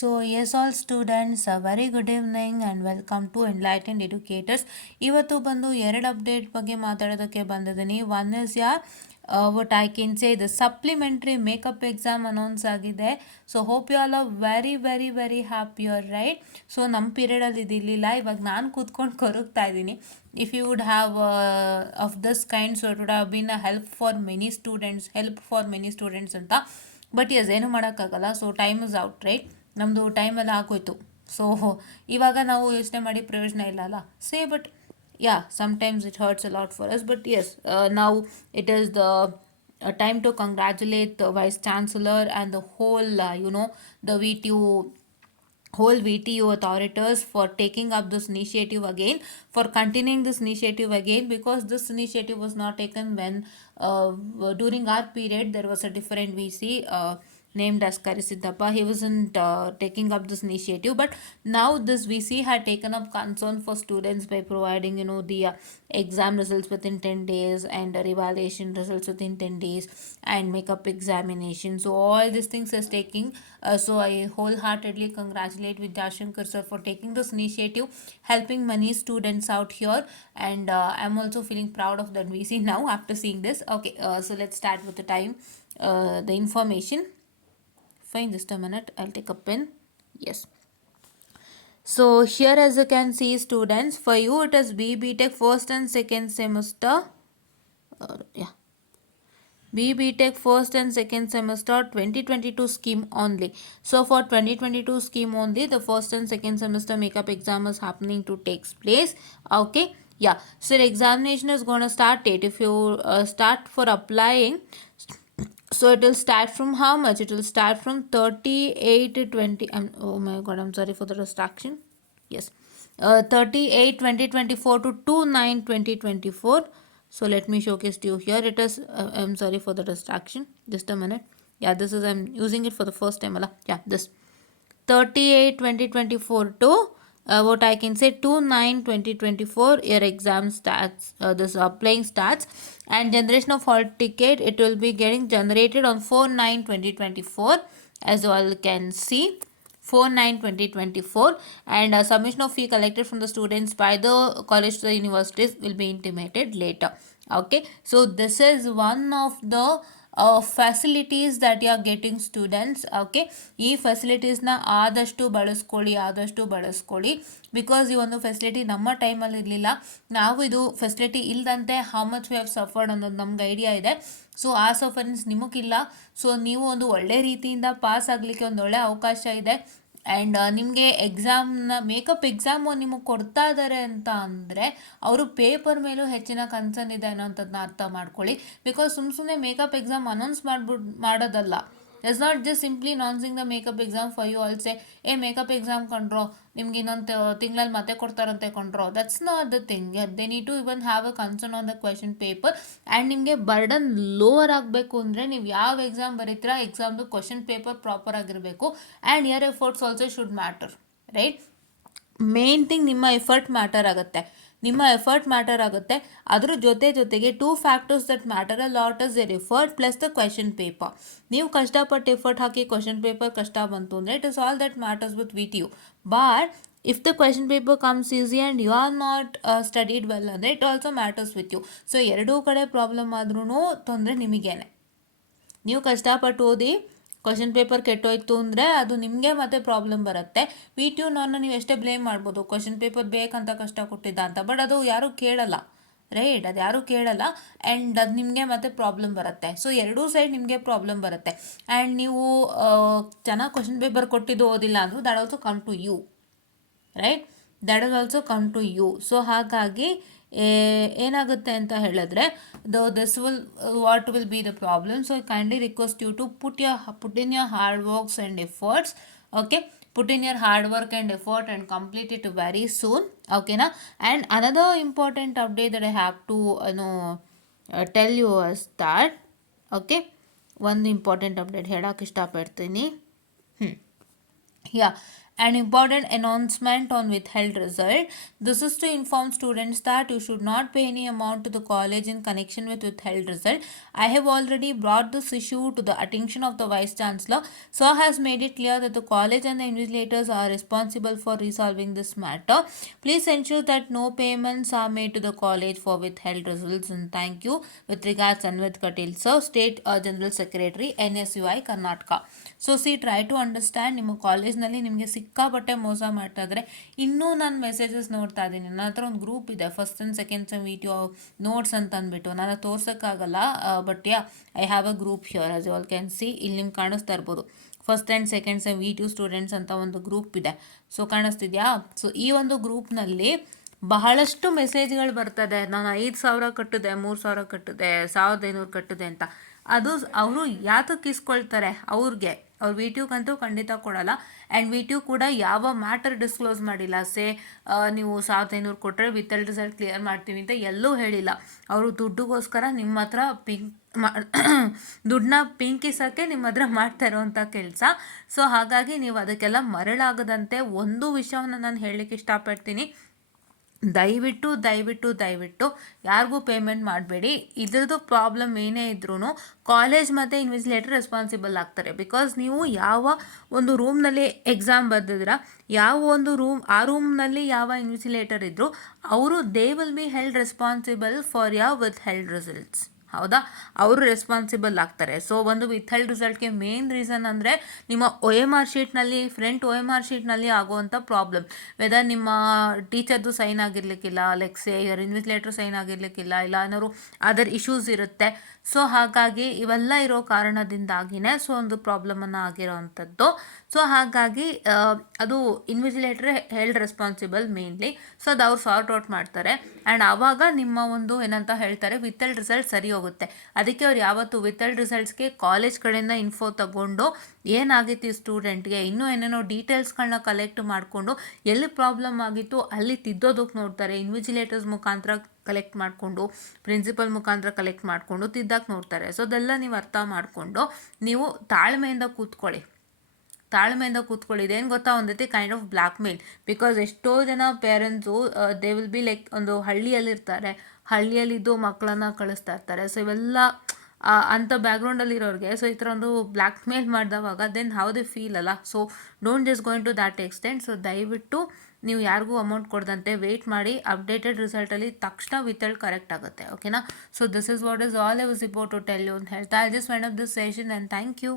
So, yes, all students, a very good evening and welcome to Enlightened Educators. ಇವತ್ತು ಬಂದು ಎರಡು update ಬಗ್ಗೆ ಮಾತಾಡೋದಕ್ಕೆ ಬಂದಿದ್ದೀನಿ. One is what I can say the supplementary makeup exam announce ಆಗಿದೆ. So hope you all are very very very happy are right. So ನಮ್ಮ ಪೀರಿಯಡಲ್ಲಿ ಇದಿರಲಿಲ್ಲ, ಇವಾಗ ನಾನು ಕೂತ್ಕೊಂಡು ಕೊರಗ್ತಾ ಇದ್ದೀನಿ. If you would have of this kind, so it would have been a help for many students ಅಂತ. ಬಟ್ ಎಸ್, ಏನು ಮಾಡೋಕ್ಕಾಗಲ್ಲ. So time is out right, ನಮ್ಮದು ಟೈಮೆಲ್ಲ ಆಗೋಯ್ತು. ಸೊ ಇವಾಗ ನಾವು ಯೋಚನೆ ಮಾಡಿ ಪ್ರಯೋಜನ ಇಲ್ಲ ಅಲ್ಲ. But yeah, sometimes it hurts a lot for us, but yes, now it is the time to congratulate the vice chancellor and the whole the whole VTU authorities for taking up this initiative again, for continuing this initiative again, because this initiative was not taken when during our period there was a different VC named as Karisiddappa. He wasn't taking up this initiative, but now this VC had taken up concern for students by providing the exam results within 10 days and revaluation results within 10 days and makeup examination. So all these things is taking, so I wholeheartedly congratulate Vidyashankar sir for taking this initiative, helping many students out here, and I'm also feeling proud of that VC now after seeing this. Okay, so let's start with the time, the information. Fine, just a minute, I'll take a pen. Yes. So here, as you can see, students, for you it is BBTech first and second semester. BBTech first and second semester 2022 scheme only. So for 2022 scheme only, the first and second semester makeup exam is happening to takes place. Okay. Yeah. So the examination is going to start date. If you start for applying, so it will start from how much? It will start from 38/20. Oh my god, I'm sorry for the distraction. Yes, 38/2024 to 2/9/2024. So let me showcase to you here. It is. I'm sorry for the distraction. Just a minute. Yeah, this is. I'm using it for the first time. Yeah, this 38/2024 to what I can say 2/9/2024 your exam starts, this applying starts, and generation of hall ticket, it will be getting generated on 4/9/2024, as you all can see, 4/9/2024, and submission of fee collected from the students by the college to the universities will be intimated later. Okay, so this is one of the facilities that you are getting students. Okay, ಈ ಫೆಸಿಲಿಟೀಸ್ನ ಆದಷ್ಟು ಬಳಸ್ಕೊಳ್ಳಿ, because ಈ ಒಂದು facility ನಮ್ಮ ಟೈಮಲ್ಲಿ ಇರಲಿಲ್ಲ. ನಾವು ಇದು facility ಇಲ್ಲದಂತೆ how much we have suffered ಅನ್ನೋದು ನಮ್ಗೆ ಐಡಿಯಾ ಇದೆ. ಸೊ ಆ ಸಫರೆನ್ಸ್ ನಿಮಗಿಲ್ಲ. ಸೊ ನೀವು ಒಂದು ಒಳ್ಳೆ ರೀತಿಯಿಂದ ಪಾಸ್ ಆಗಲಿಕ್ಕೆ ಒಂದು ಒಳ್ಳೆ ಅವಕಾಶ ಇದೆ. ಆ್ಯಂಡ್ ನಿಮಗೆ ಎಕ್ಸಾಮ್ನ ಮೇಕಪ್ ಎಕ್ಸಾಮು ನಿಮಗೆ ಕೊಡ್ತಾ ಇದ್ದಾರೆ ಅಂತ ಅಂದರೆ ಅವರು ಪೇಪರ್ ಮೇಲೂ ಹೆಚ್ಚಿನ ಕನ್ಸರ್ನ್ ಇದೆ ಅನ್ನೋಂಥದ್ದನ್ನ ಅರ್ಥ ಮಾಡ್ಕೊಳ್ಳಿ. ಬಿಕಾಸ್ ಸುಮ್ಮನೆ ಮೇಕಪ್ ಎಕ್ಸಾಮ್ ಅನೌನ್ಸ್ ಮಾಡೋದಲ್ಲ. It's not just simply announcing the makeup exam for you also. Makeup exam ಕೊಂಡ್ರೋ, ನಿಮ್ಗೆ ಇನ್ನೊಂದು ತಿಂಗಳಲ್ಲಿ ಮತ್ತೆ ಕೊಡ್ತಾರಂತೆ ಕೊಂಡ್ರೋ, that's not the thing. They need to even have a concern on the question paper. And ನಿಮಗೆ burden lower ಆಗಬೇಕು ಅಂದರೆ ನೀವು ಯಾವ ಎಕ್ಸಾಮ್ ಬರೀತೀರಾ, ಎಕ್ಸಾಮ್ದು ಕ್ವೆಶನ್ ಪೇಪರ್ ಪ್ರಾಪರ್ ಆಗಿರಬೇಕು. And your efforts also should matter, right? Main thing ನಿಮ್ಮ effort matter ಆಗುತ್ತೆ. ಅದ್ರ ಜೊತೆಗೆ 2 factors that matter a lot is your effort plus the question paper. ನೀವು ಕಷ್ಟಪಟ್ಟು ಎಫರ್ಟ್ ಹಾಕಿ ಕ್ವೆಶನ್ ಪೇಪರ್ ಕಷ್ಟ ಬಂತು ಅಂದರೆ it is all that matters with VTU. But if the question paper comes easy and you are not studied well ಅಂದರೆ it also matters with you. So ಎರಡೂ ಕಡೆ problem ಆದ್ರೂ ತೊಂದರೆ ನಿಮಗೇನೆ. ನೀವು ಕಷ್ಟಪಟ್ಟು ಓದಿ ಕ್ವಶನ್ ಪೇಪರ್ ಕೆಟ್ಟೋಯ್ತು ಅಂದರೆ ಅದು ನಿಮಗೆ ಮತ್ತೆ ಪ್ರಾಬ್ಲಮ್ ಬರುತ್ತೆ. VTUನವ್ರನ್ನ ನೀವು ಎಷ್ಟೇ ಬ್ಲೇಮ್ ಮಾಡ್ಬೋದು, ಕ್ವಶನ್ ಪೇಪರ್ ಬೇಕಂತ ಕಷ್ಟ ಕೊಟ್ಟಿದ್ದ ಅಂತ, ಬಟ್ ಅದು ಯಾರೂ ಕೇಳಲ್ಲ, ರೈಟ್? ಅದು ಯಾರೂ ಕೇಳಲ್ಲ. ಆ್ಯಂಡ್ ಅದು ನಿಮಗೆ ಮತ್ತೆ ಪ್ರಾಬ್ಲಮ್ ಬರುತ್ತೆ. ಸೊ ಎರಡೂ ಸೈಡ್ ನಿಮಗೆ ಪ್ರಾಬ್ಲಮ್ ಬರುತ್ತೆ. ಆ್ಯಂಡ್ ನೀವು ಚೆನ್ನಾಗಿ ಕ್ವಶನ್ ಪೇಪರ್ ಕೊಟ್ಟಿದ್ದು ಓದಿಲ್ಲ ಅಂದರೂ that also come to you, right? That is also come to you. So ಹಾಗಾಗಿ ಏನಾಗುತ್ತೆ ಅಂತ ಹೇಳಿದ್ರೆ this will what will be the problem. So I kindly request you to put in your hard works and efforts. Okay, put in your hard work and effort and complete it very soon. Okay na? And another important update that I have to tell you is that, okay, ಒಂದು important update ಹೇಳೋಕೆ ಇಷ್ಟಪಡ್ತೀನಿ. Yeah, An important announcement on withheld result. This is to inform students that you should not pay any amount to the college in connection with withheld result. I have already brought this issue to the attention of the Vice Chancellor. Sir has made it clear that the college and the invigilators are responsible for resolving this matter. Please ensure that no payments are made to the college for withheld results, and thank you. With regards, Anvit Patel, Sir, State General Secretary, NSUI, Karnataka. So try to understand. ನಿಮ್ಮ ಕಾಲೇಜ್ನಲ್ಲಿ ನಿಮಗೆ ಸಿಕ್ಕಾಪಟ್ಟೆ ಮೋಸ ಮಾಡ್ತಾ ಇದ್ದಾರೆ. ಇನ್ನೂ ನಾನು messages ನೋಡ್ತಾ ಇದ್ದೀನಿ. ನನ್ನ ಹತ್ರ ಒಂದು ಗ್ರೂಪ್ ಇದೆ, first and second sem video notes ಅಂತ ಅಂದ್ಬಿಟ್ಟು. ನಾನು ತೋರ್ಸೋಕ್ಕಾಗಲ್ಲ, but I have a group here as you all can see. ಇಲ್ಲಿ ನಿಮ್ಗೆ ಕಾಣಿಸ್ತಾ ಇರ್ಬೋದು, ಫಸ್ಟ್ ಆ್ಯಂಡ್ ಸೆಕೆಂಡ್ ಸೆಮ್ ವಿ2 ಸ್ಟೂಡೆಂಟ್ಸ್ ಅಂತ ಒಂದು ಗ್ರೂಪ್ ಇದೆ. ಸೊ ಕಾಣಿಸ್ತಿದ್ಯಾ? ಸೊ ಈ ಒಂದು ಗ್ರೂಪ್ನಲ್ಲಿ ಬಹಳಷ್ಟು ಮೆಸೇಜ್ಗಳು ಬರ್ತದೆ. ನಾನು 5,000 ಕಟ್ಟಿದೆ, 3,000 ಕಟ್ಟಿದೆ, 1,500 ಕಟ್ಟಿದೆ ಅಂತ. ಅದು ಅವರು ಯಾತಕ್ಕೆ ಇಸ್ಕೊಳ್ತಾರೆ? ಅವ್ರಿಗೆ ಅವ್ರು ವಿ2ಗಂತೂ ಖಂಡಿತ ಕೊಡಲ್ಲ. ಆ್ಯಂಡ್ ವಿ2 ಕೂಡ ಯಾವ ಮ್ಯಾಟರ್ ಡಿಸ್ಕ್ಲೋಸ್ ಮಾಡಿಲ್ಲ. ನೀವು 1,500 ಕೊಟ್ಟರೆ ವಿತಲ್ಡ್ ರಿಸಲ್ಟ್ ಕ್ಲಿಯರ್ ಮಾಡ್ತೀವಿ ಅಂತ ಎಲ್ಲೂ ಹೇಳಿಲ್ಲ. ಅವರು ದುಡ್ಡುಗೋಸ್ಕರ ನಿಮ್ಮ ಹತ್ರ ದುಡ್ಡನ್ನ ಪಿಂಕಿಸೋಕ್ಕೆ ನಿಮ್ಮ ಹತ್ರ ಮಾಡ್ತಾ ಇರೋವಂಥ ಕೆಲಸ. ಸೊ ಹಾಗಾಗಿ ನೀವು ಅದಕ್ಕೆಲ್ಲ ಮರಳಾಗದಂತೆ ಒಂದು ವಿಷಯವನ್ನು ನಾನು ಹೇಳಲಿಕ್ಕೆ ಇಷ್ಟಪಡ್ತೀನಿ. ದಯವಿಟ್ಟು ದಯವಿಟ್ಟು ದಯವಿಟ್ಟು ಯಾರಿಗೂ ಪೇಮೆಂಟ್ ಮಾಡಬೇಡಿ. ಇದ್ರದ್ದು ಪ್ರಾಬ್ಲಮ್ ಏನೇ ಇದ್ರೂ ಕಾಲೇಜ್ ಮತ್ತು ಇನ್ವಿಜಿಲೇಟರ್ ರೆಸ್ಪಾನ್ಸಿಬಲ್ ಆಗ್ತಾರೆ. ಬಿಕಾಸ್ ನೀವು ಯಾವ ಒಂದು ರೂಮ್ನಲ್ಲಿ ಎಕ್ಸಾಮ್ ಬರೆದಿದ್ದೀರಾ, ಯಾವ ಒಂದು ಆ ರೂಮ್ನಲ್ಲಿ ಯಾವ ಇನ್ವಿಜಿಲೇಟರ್ ಇದ್ದರು, ಅವರು they will be held responsible for with held results. ಹೌದಾ? ಅವರು ರೆಸ್ಪಾನ್ಸಿಬಲ್ ಆಗ್ತಾರೆ. ಸೊ ಒಂದು ವಿಥೆಲ್ಡ್ ರಿಸಲ್ಟ್ಗೆ ಮೇನ್ ರೀಸನ್ ಅಂದರೆ ನಿಮ್ಮ OMR ಶೀಟ್ನಲ್ಲಿ, ಫ್ರಂಟ್ OMR ಶೀಟ್ನಲ್ಲಿ ಆಗುವಂಥ ಪ್ರಾಬ್ಲಮ್. ವೆದರ್ ನಿಮ್ಮ ಟೀಚರ್ದು ಸೈನ್ ಆಗಿರಲಿಕ್ಕಿಲ್ಲ, ಯುವರ್ ಇನ್ವಿಜಿಲೇಟರ್ ಸೈನ್ ಆಗಿರಲಿಕ್ಕಿಲ್ಲ, ಇಲ್ಲ ಏನಾದ್ರು ಅದರ್ ಇಶ್ಯೂಸ್ ಇರುತ್ತೆ. ಸೊ ಹಾಗಾಗಿ ಇವೆಲ್ಲ ಇರೋ ಕಾರಣದಿಂದಾಗಿಯೇ ಒಂದು ಪ್ರಾಬ್ಲಮನ್ನು ಆಗಿರೋವಂಥದ್ದು. ಸೊ ಹಾಗಾಗಿ ಅದು ಇನ್ವಿಜಿಲೇಟ್ರೇ ಹೆಲ್ಡ್ ರೆಸ್ಪಾನ್ಸಿಬಲ್ ಮೇನ್ಲಿ. ಸೊ ಅದು ಅವ್ರು ಸಾರ್ಟ್ ಔಟ್ ಮಾಡ್ತಾರೆ. ಆ್ಯಂಡ್ ಆವಾಗ ನಿಮ್ಮ ಒಂದು ಏನಂತ ಹೇಳ್ತಾರೆ, ವಿಥೆಲ್ಡ್ ರಿಸಲ್ಟ್ ಸರಿ ಹೋಗುತ್ತೆ. ಅದಕ್ಕೆ ಅವ್ರು ಯಾವತ್ತು ವಿಥೆಲ್ಡ್ ರಿಸಲ್ಟ್ಸ್ಗೆ ಕಾಲೇಜ್ ಕಡೆಯಿಂದ ಇನ್ಫೋ ತಗೊಂಡು ಏನಾಗಿತ್ತು ಈ ಸ್ಟೂಡೆಂಟ್ಗೆ, ಇನ್ನೂ ಏನೇನೋ ಡೀಟೇಲ್ಸ್ಗಳನ್ನ ಕಲೆಕ್ಟ್ ಮಾಡಿಕೊಂಡು ಎಲ್ಲಿ ಪ್ರಾಬ್ಲಮ್ ಆಗಿತ್ತು ಅಲ್ಲಿ ತಿದ್ದೋದಕ್ಕೆ ನೋಡ್ತಾರೆ. ಇನ್ವಿಜಿಲೇಟರ್ಸ್ ಮುಖಾಂತರ ಕಲೆಕ್ಟ್ ಮಾಡಿಕೊಂಡು, ಪ್ರಿನ್ಸಿಪಲ್ ಮುಖಾಂತರ ಕಲೆಕ್ಟ್ ಮಾಡಿಕೊಂಡು ತಿದ್ದಕ್ಕೆ ನೋಡ್ತಾರೆ. ಸೊ ಅದೆಲ್ಲ ನೀವು ಅರ್ಥ ಮಾಡಿಕೊಂಡು ನೀವು ತಾಳ್ಮೆಯಿಂದ ಕೂತ್ಕೊಳ್ಳಿ. ಇದೇನು ಗೊತ್ತಾ, ಒಂದು ರೀತಿ kind of blackmail. Because ಎಷ್ಟೋ ಜನ parents they will be like ಒಂದು ಹಳ್ಳಿಯಲ್ಲಿರ್ತಾರೆ, ಹಳ್ಳಿಯಲ್ಲಿದ್ದು ಮಕ್ಕಳನ್ನ ಕಳಿಸ್ತಾ ಇರ್ತಾರೆ. ಸೊ ಇವೆಲ್ಲ ಅಂಥ ಬ್ಯಾಕ್ಗ್ರೌಂಡಲ್ಲಿರೋರಿಗೆ ಸೊ ಈ ಥರ ಒಂದು ಬ್ಲ್ಯಾಕ್ ಮೇಲ್ ಮಾಡಿದವಾಗ ದೆನ್ ಹೌ ದೇ ಫೀಲ್ ಅಲ್ಲ. So don't just going to that extent. So ದಯವಿಟ್ಟು ನೀವು ಯಾರಿಗೂ ಅಮೌಂಟ್ ಕೊಡದಂತೆ ವೆಯ್ಟ್ ಮಾಡಿ. ಅಪ್ಡೇಟೆಡ್ ರಿಸಲ್ಟಲ್ಲಿ ತಕ್ಷಣ ವಿತಲ್ಡ್ ಕರೆಕ್ಟ್ ಆಗುತ್ತೆ. ಓಕೆನಾ? So this is what is all I was about to tell you ಅಂತ ಹೇಳ್ತಾ I just wind up this session and thank you.